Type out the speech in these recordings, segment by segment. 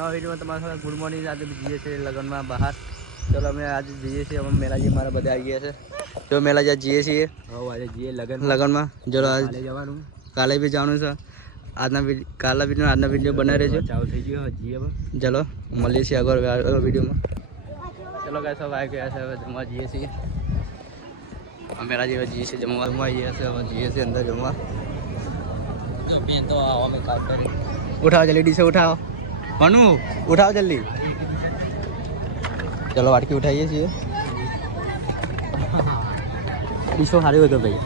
નવા વિડીયોમાં તમારા સાથે ગુડ મોર્નિંગ. આજે જઈએ છીએ લગ્નમાં બહાર. ચલો અમે આજે જઈએ છીએ. અમે મેલાજી મારા બધા આવી ગયા છે. જો મેલાજી જઈએ છીએ. આજે જઈએ લગ્નમાં. ચલો આજે જવાનું, કાલે બી જવાનું છે. કાલના વિડીયો બનાવી રહેજો. ચાલુ થઈ ગયો જઈએ. ચલો મળીએ છીએ આગળ વિડીયોમાં. ચલો ગાઈસ સબ આવી ગયા છે. હવે જમવા જઈએ છીએ. મેલાજી હવે જઈએ છીએ જમવા આવીએ છીએ. હવે જઈએ છીએ અંદર જમવા. उठाओ जल्दी डी से उठाओ मनु उठाओ जल्दी. चलो वाटकी उठाइए છીએ. ડીશો સારી હતો ભાઈ.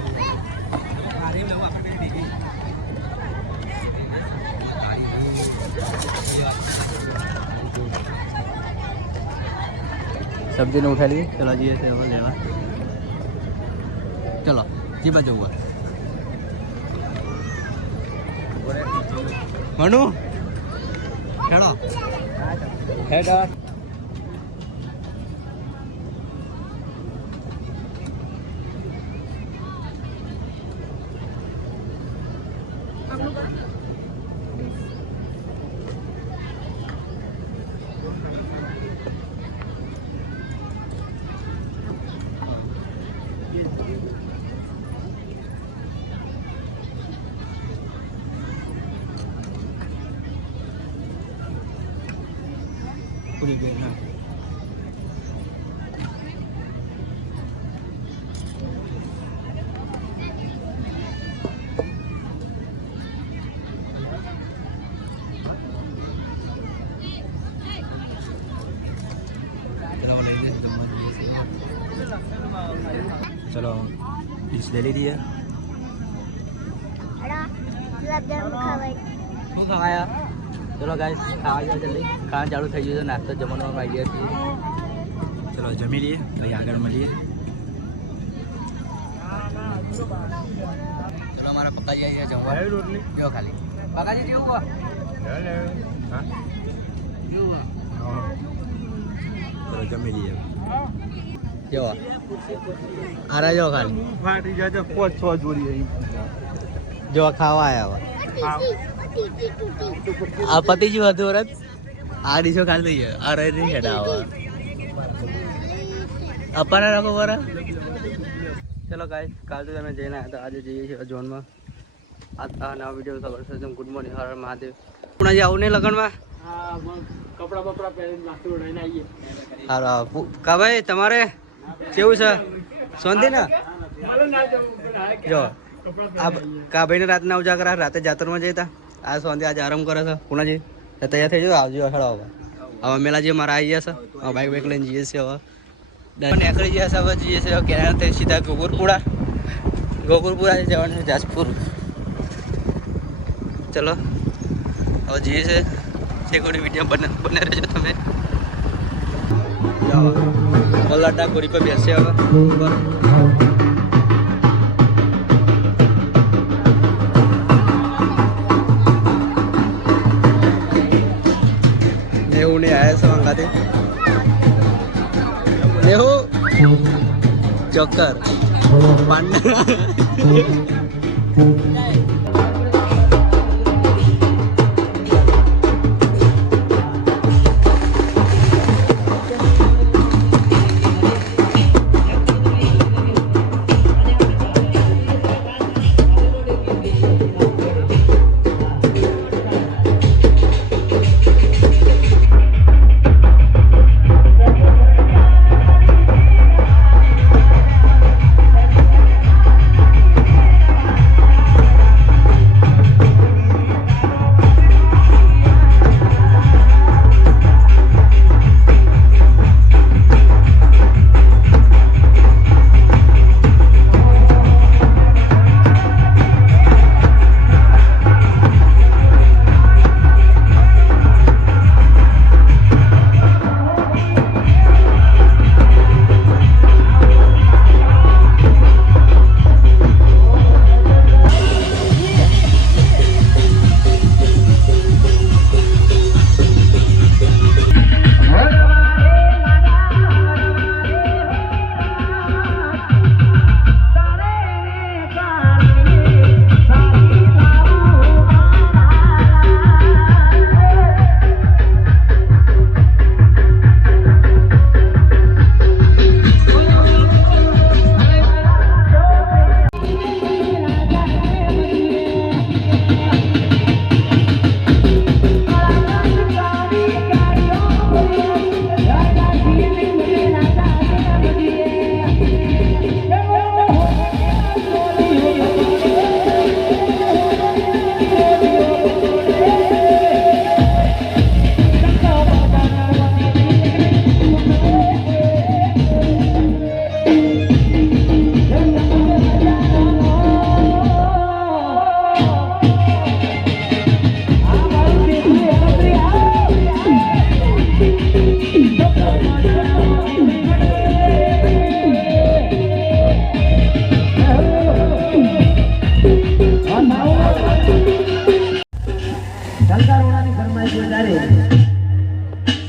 सब्जी ने उठा ली. चलो जी से लेवा. चलो जी बाजू हुआ मनु हेलो हेड पूरी गई ना. चलो डिश ले लीजिए. શું ખાવાયા? चलो गाइस खावा जाओ जल्दी. खाना चालू થઈ ગયું છે. નાસ્તો જમવાનો આવી ગયા છીએ. ચલો જમી લઈએ પછી આગળ મળીએ. ચલો અમારા પપ્પાજી આવી ગયા જમવા. જો ખાલી પપ્પાજી કેવું ચલો જમી લઈએ. જો આરા જો ખાલી ફાટી જાય 5-6 જોડી જો ખાવા આવ્યા. આ પતિજી હતું વરત આ ડીશો ખાલી થઈ જાય. આ રહી હેડા અપાના રાખો બરા. ચલો ગાઈસ કાલ તો તમે જઈને આવ્યા હતા. આજે જઈએ છીએ ઝોનમાં. આ નવા વિડીયો ખબર છે. ગુડ મોર્નિંગ હર મહાદેવ. પુણા આવું નહીં લગનમાં કપડા બપડા પહેરીને નાસ્તો લઈને આવીએ. હારો કા ભાઈ તમારે કેવું છે? શાંતિ ને? જો આ કા ભાઈને રાતના ઉજાગરા રાતે જાતરમાં જતા. આ શાંતિ આજે આરામ કરે છે. પુણાજી તૈયાર થઈ જાઓ. આવજો હેડો. હવે મેલાજી મારા આવી ગયા છે. હવે બાઇક લઈને જઈએ છીએ. હવે નીકળી ગયા છે. હવે જઈએ છીએ કેનાલ થઈ સીધા ગોકુરપુરા જવાનું છે જાજપુર. ચલો હવે જઈએ છીએ. શેકોડી વિડીયો બને રહેજો તમે. પલ્લાટા ગોરી પર બેસે હવે ઉપર. नेहू ने आया से मंगाते. नेहू चक्कर पांडा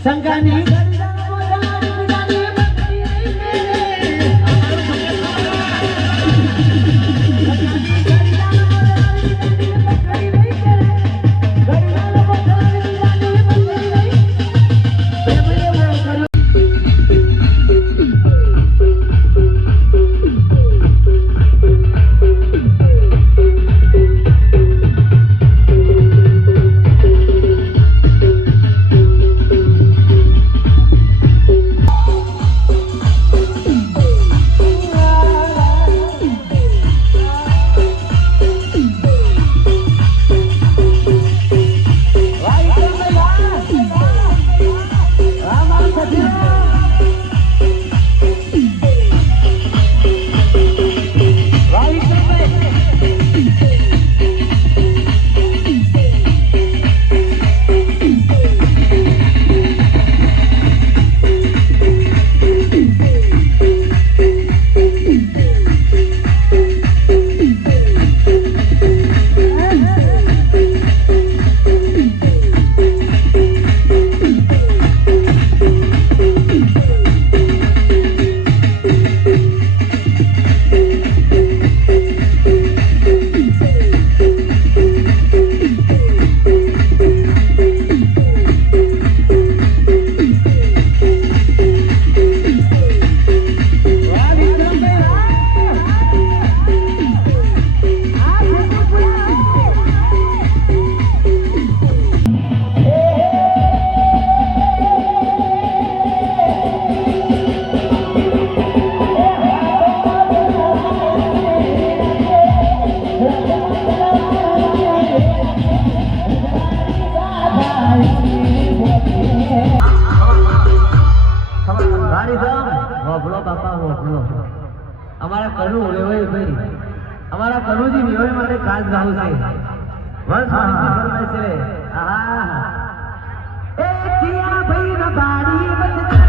સંગાની અમારા કનુ લેવાય ભાઈ અમારા કનુજી નિયોય માટે ખાસ ગાવું છે વંશ છે આહા એ ચિયા ભાઈ ના બાડી